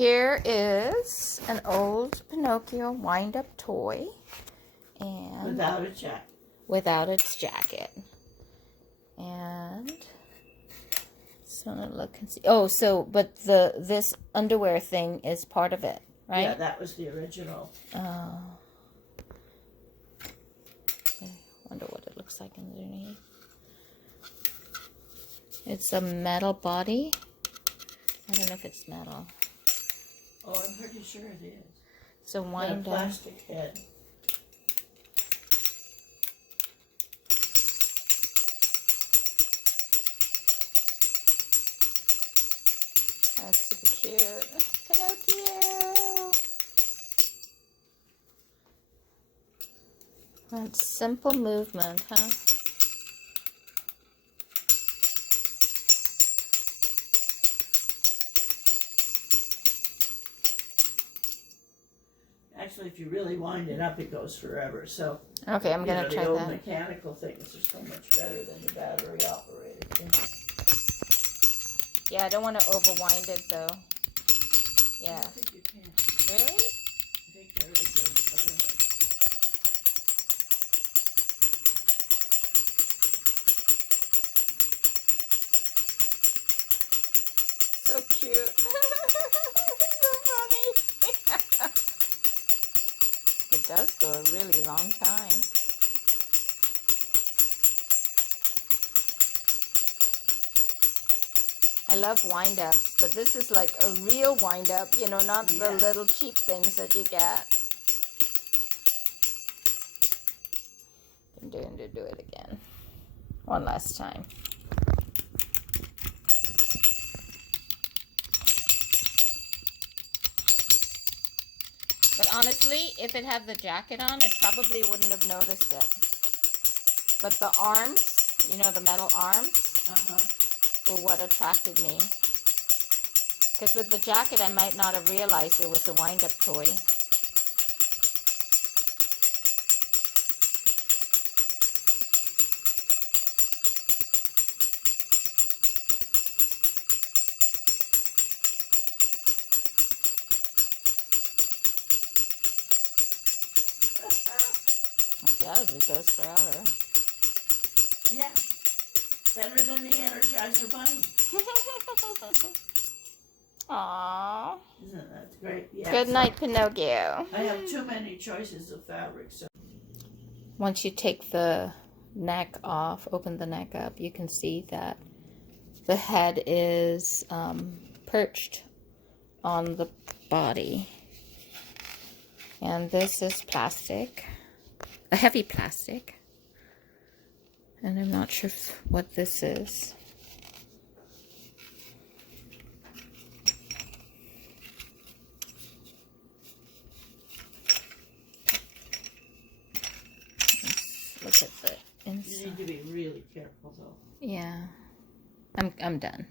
Here is an old Pinocchio wind-up toy, and without a jacket. Without its jacket. And so look and see. Oh, so but this underwear thing is part of it, right? Yeah, that was the original. Oh. I wonder what it looks like underneath. It's a metal body. I don't know if it's metal. Oh, I'm pretty sure it is. So wind a plastic head. That's super cute. Pinocchio! That's simple movement, huh? Actually, if you really wind it up, it goes forever. So, okay, I'm gonna try the old that. mechanical things are so much better than the battery operated thing. Yeah, I don't want to overwind it though. Yeah. I think you can. Really? I think there is a limit. So cute. So funny. It does go a really long time. I love wind-ups, but this is like a real wind-up, you know, not the little cheap things that you get. I'm going to do it again. One last time. But honestly, if it had the jacket on, I probably wouldn't have noticed it. But the arms, you know, the metal arms, were what attracted me. Because with the jacket, I might not have realized it was a wind-up toy. It does. It goes forever. Yeah. Better than the Energizer Bunny. Aww. Isn't that great? Yeah. Good night, Pinocchio. I have too many choices of fabric. So once you take the neck off, open the neck up, you can see that the head is perched on the body. And this is plastic, a heavy plastic. And I'm not sure what this is. Let's look at the inside. You need to be really careful though. Yeah. I'm done.